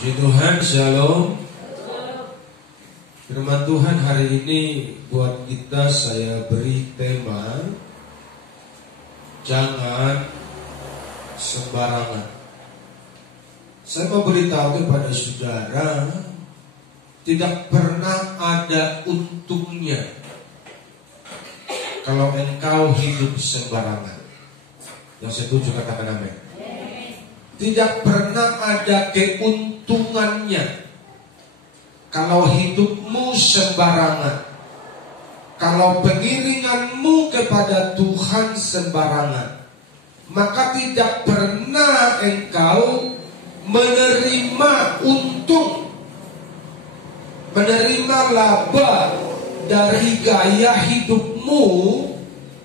Puji Tuhan, Shalom. Firman Tuhan hari ini buat kita saya beri tema jangan sembarangan. Saya mau beritahu kepada saudara, tidak pernah ada untungnya kalau engkau hidup sembarangan. Yang setuju katakan amin. Tidak pernah ada keuntungannya kalau hidupmu sembarangan, kalau pengiringanmu kepada Tuhan sembarangan, maka tidak pernah engkau menerima untung, menerima laba dari gaya hidupmu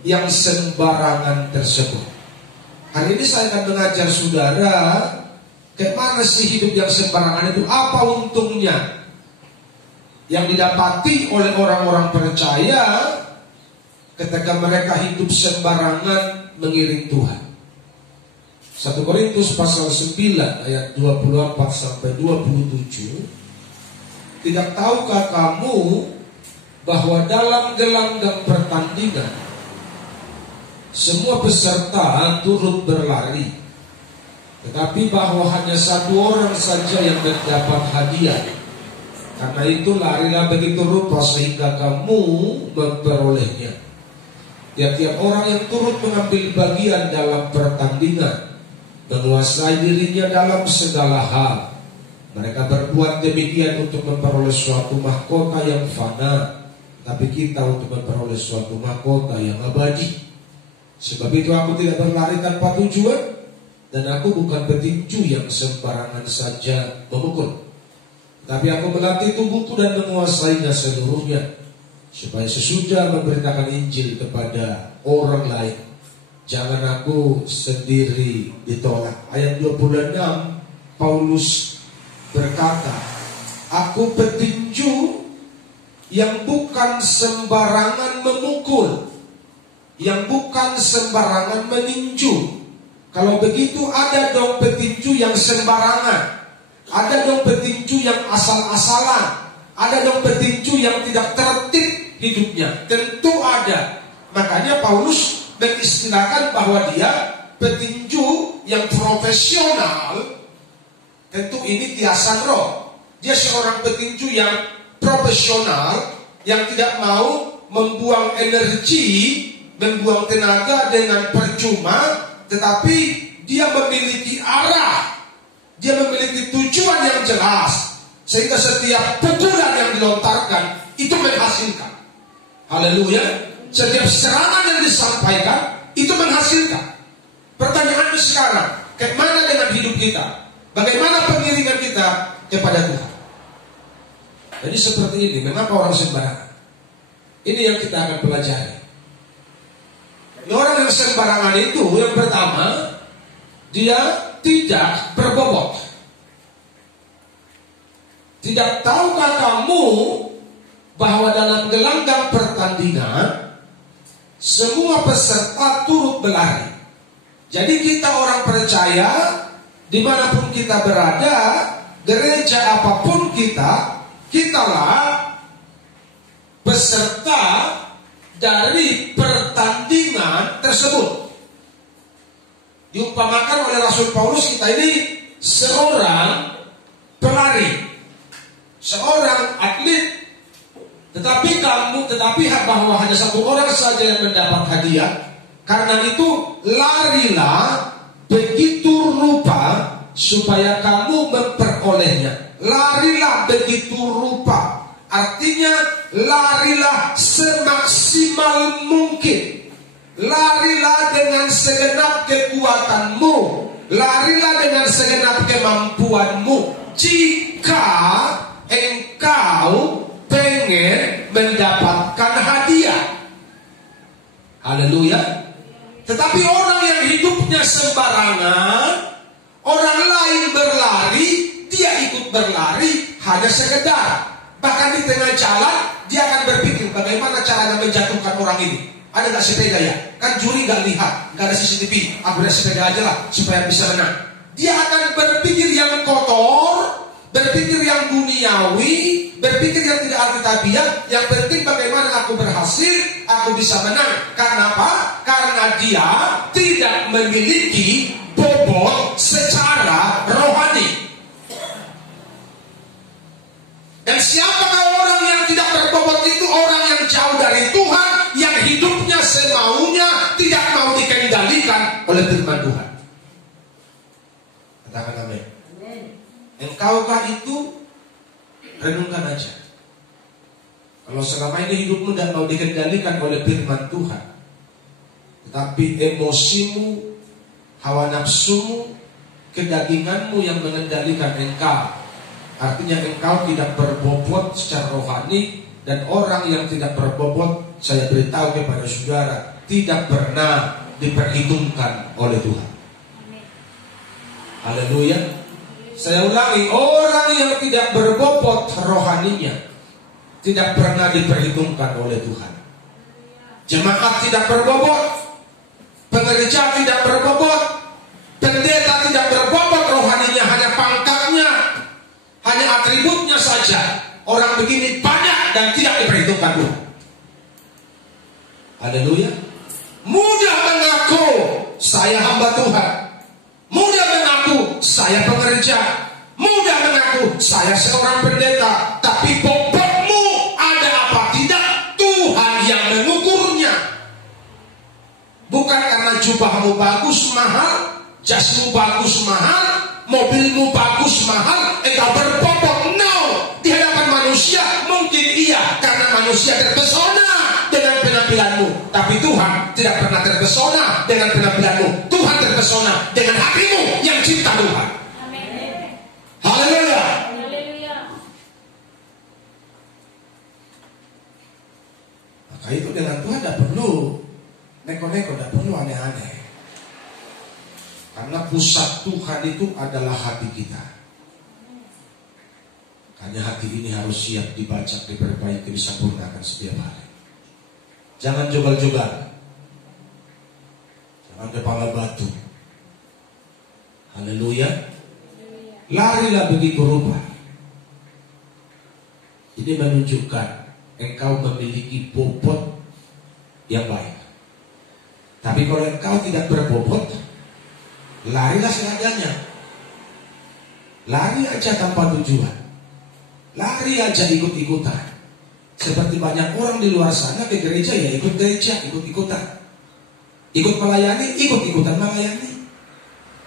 yang sembarangan tersebut. Hari ini saya akan mengajar saudara kemana sih hidup yang sembarangan itu, apa untungnya yang didapati oleh orang-orang percaya ketika mereka hidup sembarangan mengiring Tuhan. 1 Korintus pasal 9 ayat 24 sampai 27. Tidak tahukah kamu bahwa dalam gelanggang pertandingan semua peserta turut berlari, tetapi bahwa hanya satu orang saja yang mendapat hadiah. Karena itu larilah begitu rupa sehingga kamu memperolehnya. Tiap-tiap orang yang turut mengambil bagian dalam pertandingan menguasai dirinya dalam segala hal. Mereka berbuat demikian untuk memperoleh suatu mahkota yang fana, tapi kita untuk memperoleh suatu mahkota yang abadi. Sebab itu aku tidak berlari tanpa tujuan, dan aku bukan petinju yang sembarangan saja memukul, tapi aku melatih tubuhku dan menguasainya seluruhnya, supaya sesudah memberitakan Injil kepada orang lain, jangan aku sendiri ditolak. Ayat 26, Paulus berkata, aku petinju yang bukan sembarangan memukul, yang bukan sembarangan meninju. Kalau begitu ada dong petinju yang sembarangan, ada dong petinju yang asal-asalan, ada dong petinju yang tidak tertib hidupnya. Tentu ada. Makanya Paulus mengistilahkan bahwa dia petinju yang profesional. Tentu ini kiasan roh. Dia seorang petinju yang profesional, yang tidak mau membuang energi, membuang tenaga dengan percuma, tetapi dia memiliki arah, dia memiliki tujuan yang jelas, sehingga setiap pukulan yang dilontarkan itu menghasilkan. Haleluya. Setiap serangan yang disampaikan itu menghasilkan. Pertanyaannya sekarang, bagaimana dengan hidup kita? Bagaimana pengiringan kita kepada Tuhan? Jadi seperti ini, mengapa orang sembarangan? Ini yang kita akan pelajari. Orang yang sembarangan itu, yang pertama, dia tidak berbobot. Tidak tahukah kamu bahwa dalam gelanggang pertandingan semua peserta turut berlari. Jadi kita orang percaya, dimanapun kita berada, gereja apapun kitalah peserta dari pertandingan tersebut. Diumpamakan oleh Rasul Paulus, kita ini seorang pelari, seorang atlet, tetapi bahwa hanya satu orang saja yang mendapat hadiah. Karena itu larilah begitu rupa supaya kamu memperolehnya. Larilah begitu rupa, artinya larilah semaksimal mungkin. Larilah dengan segenap kekuatanmu, larilah dengan segenap kemampuanmu. Jika engkau pengen mendapatkan hadiah. Haleluya. Tetapi orang yang hidupnya sembarangan, orang lain berlari, dia ikut berlari hanya sekedar. Bahkan di tengah jalan dia akan berpikir bagaimana caranya menjatuhkan orang ini. Ada gak sepeda ya? Kan juri gak lihat, gak ada CCTV. Aku naik sepeda aja lah supaya bisa menang. Dia akan berpikir yang kotor, berpikir yang duniawi, berpikir yang tidak alkitabiah. Yang penting bagaimana aku berhasil, aku bisa menang. Karena apa? Karena dia tidak memiliki bobot secara rohani. Dan siapakah orang yang tidak berbobot itu? Orang yang jauh dari Tuhan, yang hidupnya semaunya, tidak mau dikendalikan oleh firman Tuhan. Katakan amin. Engkaukah itu? Renungkan aja. Kalau selama ini hidupmu tidak mau dikendalikan oleh firman Tuhan, tetapi emosimu, hawa nafsumu, kedaginganmu yang mengendalikan engkau, artinya engkau tidak berbobot secara rohani. Dan orang yang tidak berbobot, saya beritahu kepada saudara, tidak pernah diperhitungkan oleh Tuhan. Haleluya. Saya ulangi, orang yang tidak berbobot rohaninya tidak pernah diperhitungkan oleh Tuhan. Jemaat tidak berbobot, pengerja tidak berbobot, pendeta tidak berbobot rohaninya, hanya pangkatnya, hanya atributnya saja. Orang begini banyak dan tidak diperhitungkan Tuhan. Haleluya. Mudah mengaku saya hamba Tuhan, mudah mengaku saya pengerja, mudah mengaku saya seorang pendeta, tapi bobotmu ada apa tidak? Tuhan yang mengukurnya. Bukan karena jubahmu bagus mahal, jasmu bagus mahal, mobilmu bagus mahal, engkau berbobot. No. Di hadapan manusia mungkin iya, karena manusia terpesona dengan penampilanmu. Tapi Tuhan tidak pernah terpesona dengan penampilanmu. Tuhan terpesona dengan hatimu yang cinta Tuhan. Amin. Haleluya. Maka itu dengan Tuhan tidak perlu neko-neko, tidak perlu aneh-aneh. Karena pusat Tuhan itu adalah hati kita. Hanya hati ini harus siap dibacak, diperbaiki, disempurnakan setiap hari. Jangan jogal-jogal, jangan kepala batu. Haleluya. Larilah begitu rupa. Ini menunjukkan engkau memiliki bobot yang baik. Tapi kalau engkau tidak berbobot, larilah seadanya. Lari aja tanpa tujuan. Lari aja ikut-ikutan. Seperti banyak orang di luar sana ke gereja, ya ikut gereja, ikut-ikutan. Ikut melayani, ikut-ikutan melayani.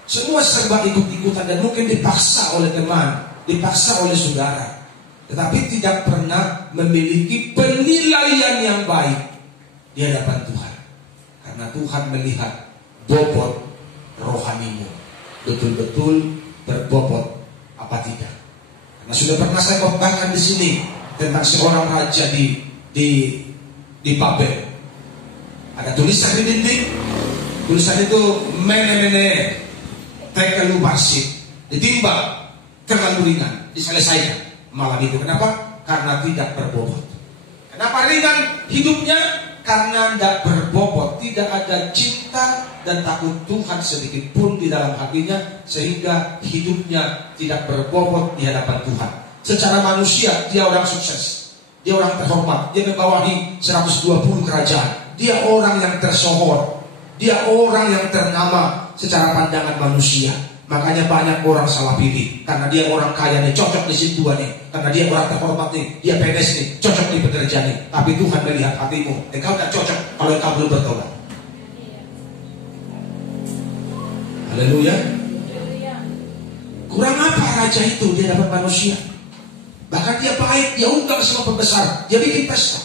Semua serba ikut-ikutan dan mungkin dipaksa oleh teman, dipaksa oleh saudara. Tetapi tidak pernah memiliki penilaian yang baik di hadapan Tuhan. Karena Tuhan melihat bobot rohanimu, betul-betul berbobot apa tidak. Nah, sudah pernah saya khotbahkan di sini tentang seorang raja di Babel. Ada tulisan di dinding. Tulisan itu mene-mene tekelu basit, ditimbang terlalu ringan, diselesaikan malam itu. Kenapa? Karena tidak berbobot. Kenapa ringan hidupnya? Karena tidak berbobot, tidak ada cinta dan takut Tuhan sedikit pun di dalam hatinya, sehingga hidupnya tidak berbobot di hadapan Tuhan. Secara manusia dia orang sukses, dia orang terhormat, dia membawahi 120 kerajaan, dia orang yang tersohor, dia orang yang ternama secara pandangan manusia. Makanya banyak orang salah pilih, karena dia orang kaya nih, cocok di situ nih, karena dia orang terhormat nih, dia PNS nih, cocok di pekerjaan nih. Tapi Tuhan melihat hatimu, engkau tidak cocok kalau engkau belum bertobat. Haleluya. Kurang apa raja itu di hadapan manusia? Bahkan dia baik, dia undang semua pembesar, dia bikin pesta,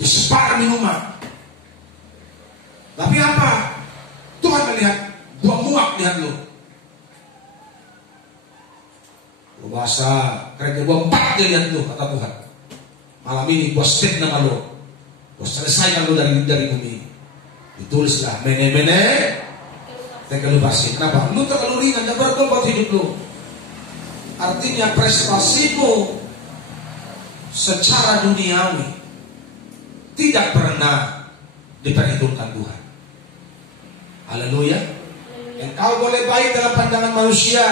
dia sebar minuman. Tapi apa? Tuhan melihat, gua muak lihat lu. Lu bahasa kerennya, gua empat dia lihat lu, kata Tuhan. Malam ini gua step nama lu, gua selesaikan lu dari bumi. Ditulislah mene-mene tekelu basit. Kenapa? Lu terlalu ringan, gak berbobot hidup lu. Artinya prestasimu secara duniawi tidak pernah diperhitungkan Tuhan. Haleluya. Engkau boleh baik dalam pandangan manusia,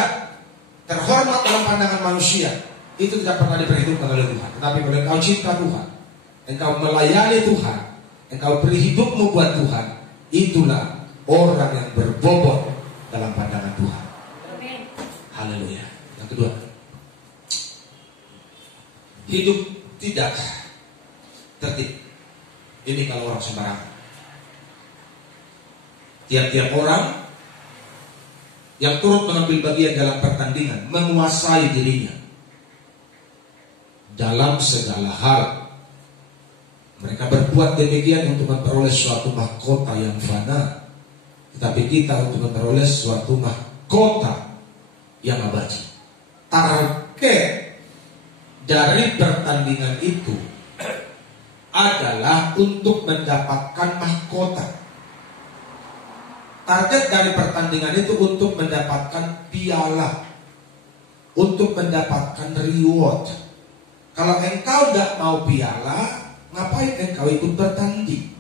terhormat dalam pandangan manusia, itu tidak pernah diperhitungkan oleh Tuhan. Tetapi kalau engkau cinta Tuhan, engkau melayani Tuhan, engkau beri hidupmu buat Tuhan, itulah orang yang berbobot dalam pandangan Tuhan. Amin. Haleluya. Yang kedua, hidup tidak tertib. Ini kalau orang sembarangan. Tiap-tiap orang yang turut mengambil bagian dalam pertandingan menguasai dirinya dalam segala hal. Mereka berbuat demikian untuk memperoleh suatu mahkota yang fana, tetapi kita untuk memperoleh suatu mahkota yang abadi. Target dari pertandingan itu adalah untuk mendapatkan mahkota. Target dari pertandingan itu untuk mendapatkan piala, untuk mendapatkan reward. Kalau engkau tidak mau piala, ngapain engkau ikut bertanding?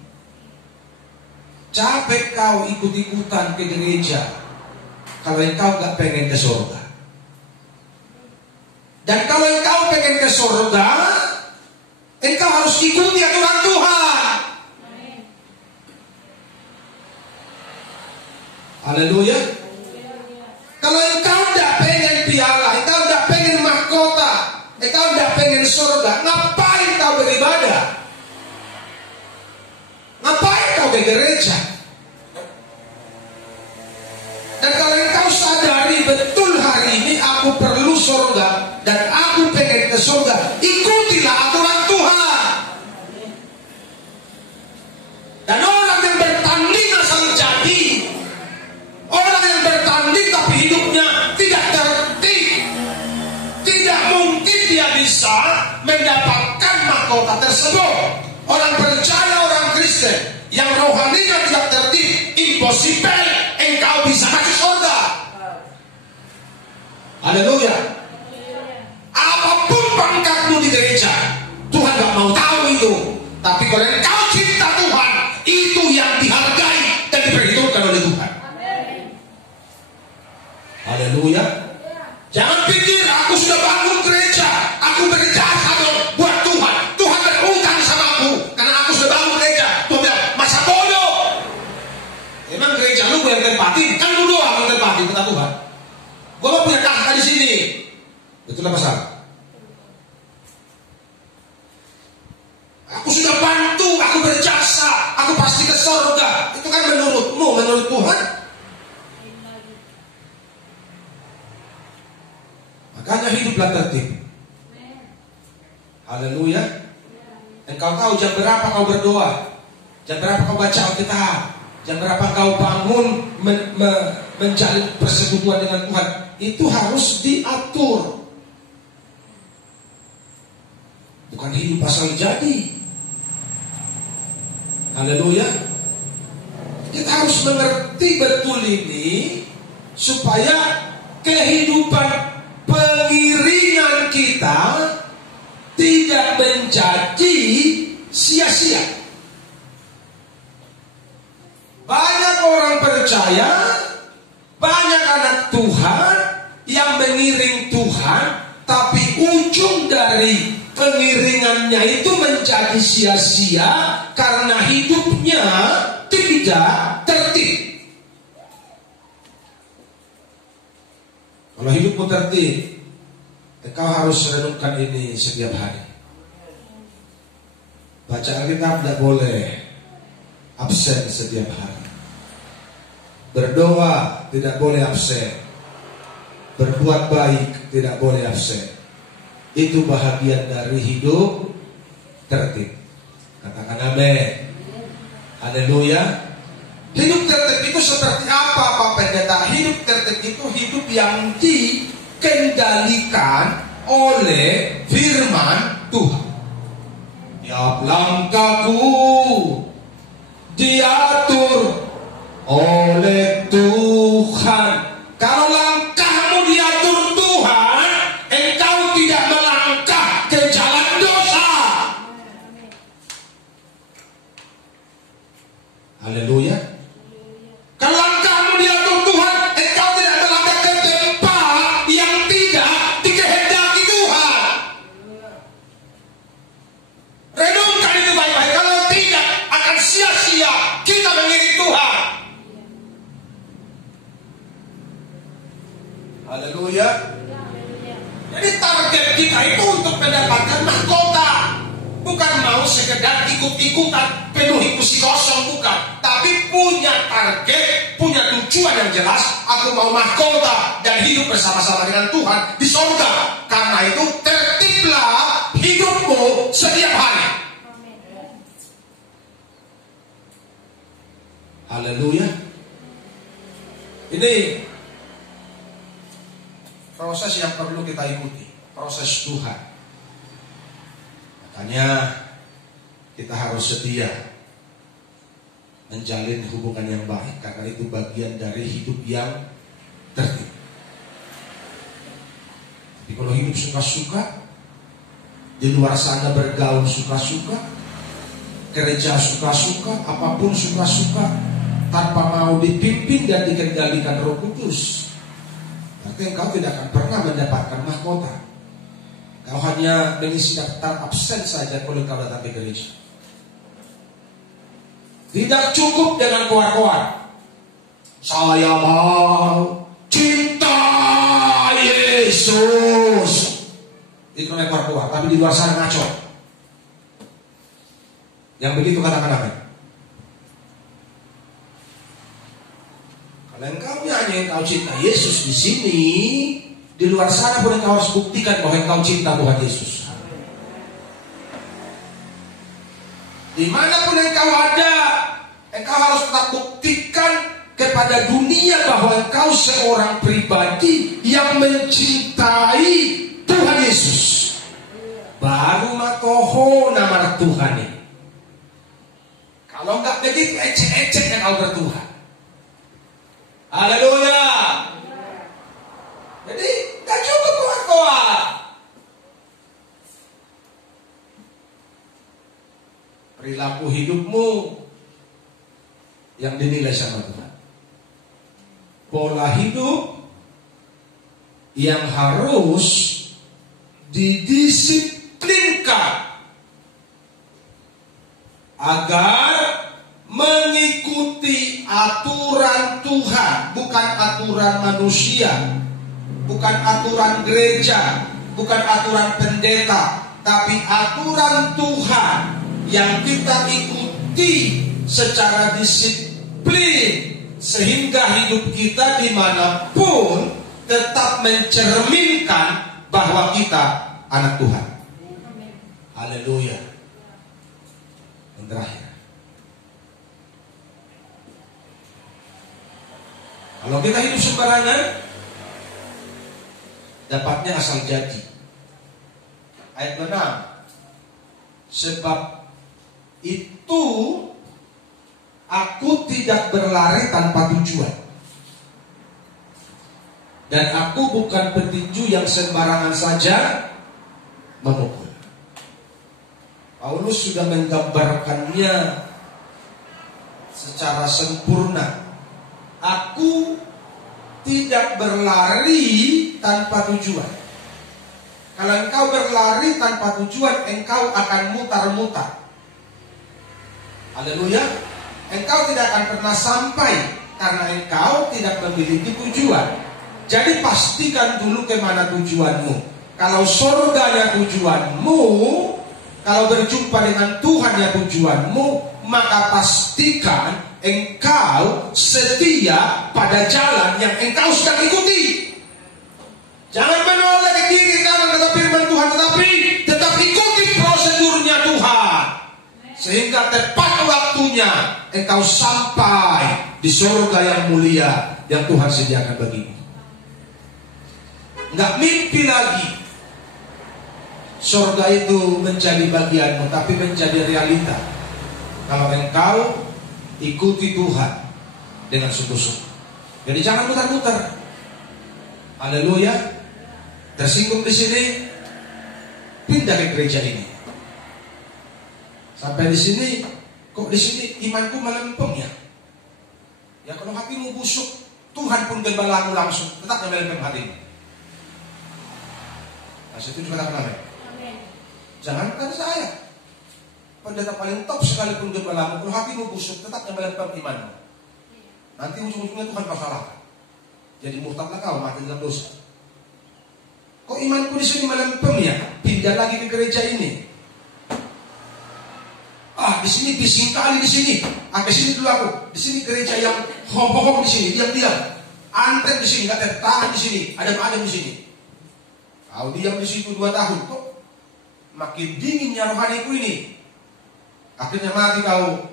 Capek kau ikut-ikutan ke gereja kalau engkau gak pengen ke surga. Dan kalau engkau pengen ke surga, engkau harus ikuti aturan Tuhan. Haleluya. Kalau engkau tidak pengen piala, engkau tidak pengen mahkota, engkau tidak pengen surga, ngapain kau beribadah? Ngapain kau ke gereja? Dan kalau engkau sadari betul hari ini aku perlu surga dan aku pengen ke surga, ikutilah aturan Tuhan. Dan orang yang bertanding asal jadi, orang yang bertanding tapi hidupnya tidak tertib, tidak mungkin dia bisa mendapatkan mahkota tersebut. Orang percaya, orang Kristen yang rohaninya tidak tertib, impossible engkau bisa masuk surga. Haleluya. Apapun pangkatmu di gereja, Tuhan gak mau tahu itu. Tapi kalau engkau cinta Tuhan, itu yang dihargai dan diperhitungkan oleh Tuhan. Haleluya. Jangan pikir aku sudah bangun gereja, aku berjasa dong buat Tuhan. Tuhan berutang sama aku karena aku sudah bangun gereja. Tuhan bilang, masa bodoh. Emang gereja lu yang tempatin? Kan lu doang yang tempatin, kata Tuhan. Gua punya kakak di sini. Betul apa salah? Aku sudah bantu, aku berjasa, aku pasti ke surga. Itu kan menurutmu, menurut Tuhan. Makanya hiduplah tertib. Haleluya. Engkau tahu jam berapa kau berdoa, jam berapa kau baca Alkitab, jam berapa kau bangun menjalin persekutuan dengan Tuhan. Itu harus diatur. Bukan hidup asal jadi. Haleluya. Kita harus mengerti betul ini supaya kehidupan pengiringan kita tidak menjadi sia-sia. Banyak orang percaya, banyak anak Tuhan yang mengiring Tuhan, tapi ujung dari pengiringannya itu menjadi sia-sia karena hidupnya tidak tertib. Kalau hidupmu tertib, engkau harus renungkan ini setiap hari. Baca Alkitab tidak boleh absen setiap hari. Berdoa tidak boleh absen. Berbuat baik tidak boleh absen. Itu bahagian dari hidup tertib. Katakan amin. Haleluya. Hidup tertib itu seperti apa Pak Pendeta? Hidup tertib itu hidup yang dikendalikan oleh firman Tuhan. Tiap langkahku diatur oleh Tuhan. Kalau langkahmu diatur Tuhan, engkau tidak melangkah ke jalan dosa. Haleluya. Kalau langkahmu diatur Tuhan, engkau tidak melangkah ke tempat yang tidak mendapatkan mahkota. Bukan mau sekedar ikut-ikutan penuhi kursi kosong, bukan. Tapi punya target, punya tujuan yang jelas. Aku mau mahkota dan hidup bersama-sama dengan Tuhan di surga. Karena itu tertiblah hidupmu setiap hari. Haleluya. Ini proses yang perlu kita ikuti, proses Tuhan. Makanya kita harus setia menjalin hubungan yang baik, karena itu bagian dari hidup yang tertib. Tapi kalau hidup suka-suka, di luar sana bergaul suka-suka, kerja suka-suka, apapun suka-suka, tanpa mau dipimpin dan dikendalikan Roh Kudus, berarti engkau tidak akan pernah mendapatkan mahkota. Kau hanya mengisi daftar absen saja kalau kau datang ke gereja. Tidak cukup dengan koar-koar. Saya mau cinta Yesus. Itu namanya koar-koar, tapi di luar sana ngaco. Yang begitu katakan amin. Kalau engkau nyanyi engkau cinta Yesus di sini, di luar sana pun engkau harus buktikan bahwa engkau cinta Tuhan Yesus. Dimanapun engkau ada, engkau harus tetap buktikan kepada dunia bahwa engkau seorang pribadi yang mencintai Tuhan Yesus. Baru matoho nama Tuhan ini. Kalau enggak begitu, ecek-ecek engkau bertuhan. Haleluya. Jadi gak cukup koar-koar. Perilaku hidupmu yang dinilai sama Tuhan. Pola hidup yang harus didisiplinkan agar mengikuti aturan Tuhan, bukan aturan manusia. Bukan aturan gereja, bukan aturan pendeta, tapi aturan Tuhan yang kita ikuti secara disiplin, sehingga hidup kita dimanapun tetap mencerminkan bahwa kita anak Tuhan. Haleluya. Yang terakhir, kalau kita hidup sembarangan, dapatnya asal jadi. Ayat 6. Sebab itu aku tidak berlari tanpa tujuan, dan aku bukan petinju yang sembarangan saja memukul. Paulus sudah menggambarkannya secara sempurna. Aku tidak berlari tanpa tujuan. Kalau engkau berlari tanpa tujuan, engkau akan mutar-mutar. Haleluya. Engkau tidak akan pernah sampai karena engkau tidak memiliki tujuan. Jadi pastikan dulu kemana tujuanmu. Kalau surganya tujuanmu, kalau berjumpa dengan Tuhan ya tujuanmu, maka pastikan engkau setia pada jalan yang engkau sedang ikuti. Jangan menoleh ke kiri kanan kata firman Tuhan, tetapi tetap ikuti prosedurnya Tuhan, sehingga tepat waktunya engkau sampai di surga yang mulia yang Tuhan sediakan bagimu. Enggak mimpi lagi surga itu menjadi bagianmu, tapi menjadi realita kalau engkau ikuti Tuhan dengan sungguh-sungguh. Jadi jangan muter-muter. Haleluya. Tersinggung di sini, pindah ke gereja ini. Sampai di sini, kok di sini imanku melempem ya? Ya kalau hatimu busuk, Tuhan pun gembalamu langsung tetap melempem hatimu. Nah, situ juga katakan amin. Jangan kata saya, pendeta paling top sekalipun gembalamu, kalau hatimu busuk tetap melempem imanmu. Nanti ujung-ujungnya Tuhan kau salahkan. Jadi murtadlah kau, mati dalam dosa. Kok imanku di sini melempem ya? Pindah lagi ke gereja ini. Di sini bising kali di sini. Ke sini dulu aku. Di sini gereja yang hom-hom di sini, diam-diam. Antet di sini, nggak tertahan di sini, adem-adem di sini. Kau diam di situ 2 tahun, kok makin dinginnya rohaniku ini. Akhirnya mati kau.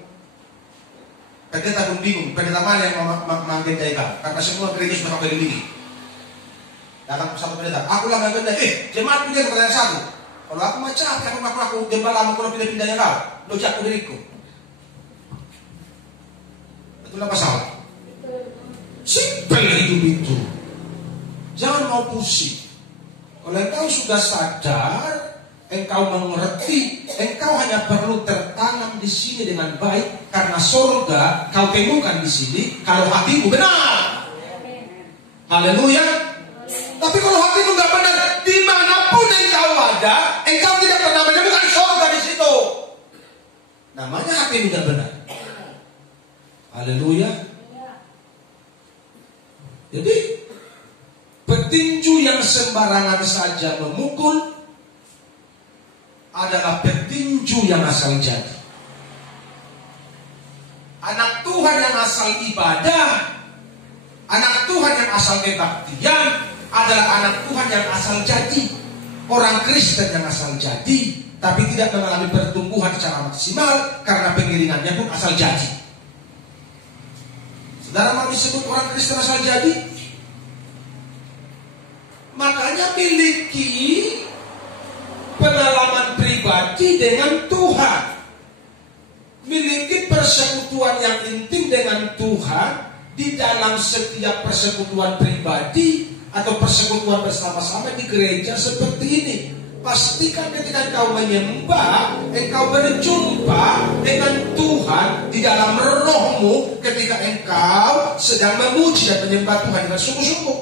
Pendeta pun bingung, pendeta mana yang mengendai kau? Karena semua gereja sudah kau kelilingi. Datang satu pendeta, akulah mengendai. Jemaat pilih pertanyaan satu. Kalau aku macam aku gembala, aku pindah-pindah ya kau. Dojak aku diriku. Betul apa salah? Simpel hidup itu. Jangan mau pusing. Kalau engkau sudah sadar, engkau mengerti, engkau hanya perlu tertanam di sini dengan baik, karena surga kau temukan di sini kalau hatimu benar. Haleluya. Tapi kalau hatimu nggak benar, dimanapun engkau ada, engkau tidak pernah menemukan surga di situ. Namanya hatimu nggak benar. Haleluya. Jadi petinju yang sembarangan saja memukul adalah petinju yang asal jadi. Anak Tuhan yang asal ibadah, anak Tuhan yang asal kebaktian adalah anak Tuhan yang asal jadi. Orang Kristen yang asal jadi, tapi tidak mengalami pertumbuhan secara maksimal karena pengiringannya pun asal jadi. Saudara mau disebut orang Kristen asal jadi? Makanya miliki pengalaman pribadi dengan Tuhan. Miliki persekutuan yang intim dengan Tuhan. Di dalam setiap persekutuan pribadi atau persekutuan bersama-sama di gereja seperti ini, pastikan ketika engkau menyembah, engkau berjumpa dengan Tuhan di dalam rohmu ketika engkau sedang memuji dan menyembah Tuhan dengan sungguh-sungguh.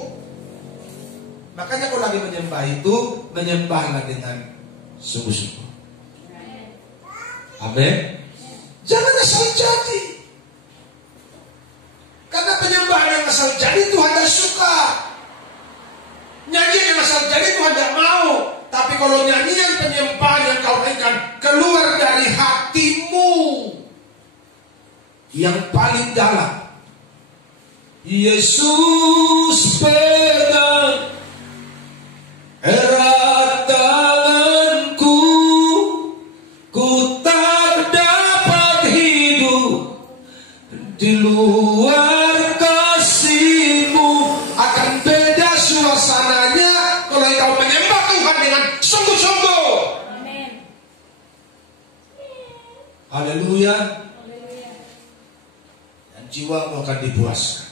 Makanya kalau lagi menyembah itu, menyembahlah dengan sungguh-sungguh. Amin. Jangan asal jadi. Karena penyembahan yang asal jadi Tuhan tidak suka. Nyanyian yang asal jadi Tuhan tidak mau. Tapi kalau nyanyian penyembahan yang kau naikkan keluar dari hatimu yang paling dalam, Yesus pegang erat tanganku, ku tak dapat hidup di luar kasih-Mu. Akan beda suasananya kalau engkau menyembah Tuhan dengan sungguh-sungguh. Amin. Haleluya. Dan jiwamu akan dipuaskan.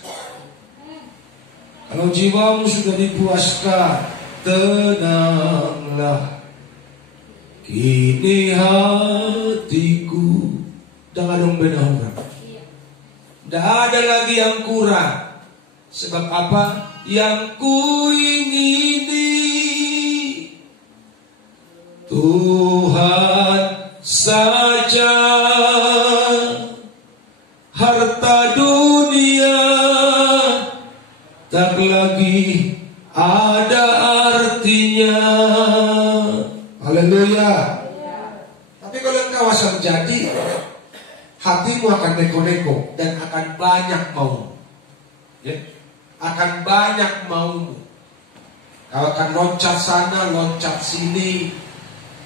Kalau jiwamu sudah dipuaskan, tenanglah, kini hatiku. Dah dong benar. Dah ada lagi yang kurang. Sebab apa? Yang ku ingini Tuhan saja. Harta dunia tak lagi ada artinya. Haleluya. Tapi kalau engkau asal jadi, hatimu akan neko-neko dan akan banyak mau. Ya? Akan banyak maumu. Kau akan loncat sana, loncat sini.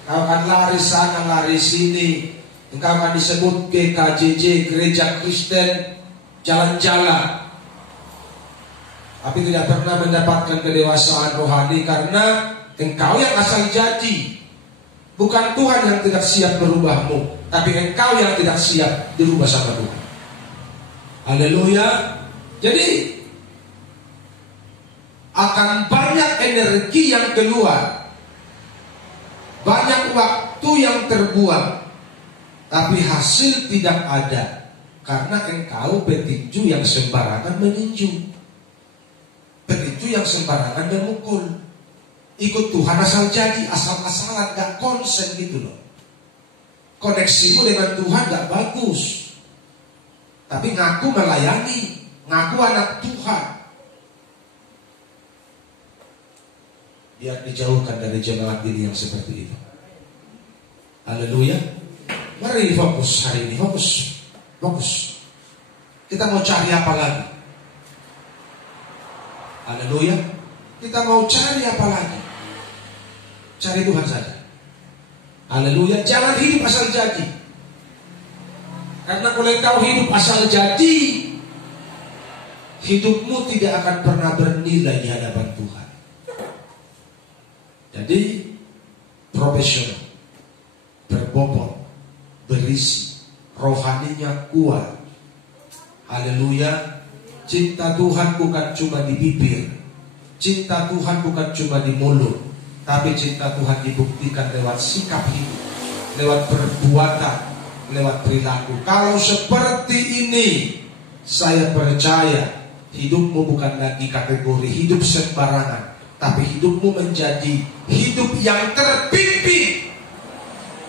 Kau akan lari sana, lari sini. Engkau akan disebut GKJJ, Gereja Kristen Jalan-Jalan. Tapi tidak pernah mendapatkan kedewasaan rohani karena engkau yang asal jadi. Bukan Tuhan yang tidak siap berubahmu, tapi engkau yang tidak siap dirubah sama Tuhan. Haleluya. Jadi akan banyak energi yang keluar, banyak waktu yang terbuang, tapi hasil tidak ada karena engkau petinju yang sembarangan meninju, petinju yang sembarangan memukul, ikut Tuhan asal jadi, asal-asalan, gak konsen gitu loh. Koneksimu dengan Tuhan gak bagus, tapi ngaku melayani, ngaku anak Tuhan. biar dijauhkan dari jemaat ini yang seperti itu. Haleluya. Mari fokus hari ini, fokus. Kita mau cari apa lagi? Haleluya. Kita mau cari apa lagi? Cari Tuhan saja. Haleluya. Jangan hidup asal jadi. Karena kalau kau hidup asal jadi, hidupmu tidak akan pernah bernilai di hadapan Tuhan. Jadi profesional, berbobot, berisi, rohaninya kuat. Haleluya. Cinta Tuhan bukan cuma di bibir, cinta Tuhan bukan cuma di mulut, tapi cinta Tuhan dibuktikan lewat sikap hidup, lewat perbuatan, lewat perilaku. Kalau seperti ini, saya percaya hidupmu bukan lagi kategori hidup sembarangan, tapi hidupmu menjadi hidup yang terpimpin,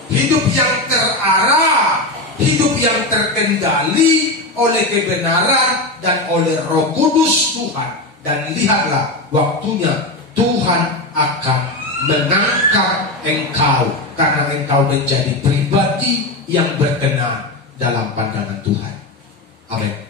hidup yang terarah, hidup yang terkendali oleh kebenaran dan oleh Roh Kudus Tuhan. Dan lihatlah, waktunya Tuhan akan mengangkat engkau, karena engkau menjadi pribadi yang berkenan dalam pandangan Tuhan. Amin.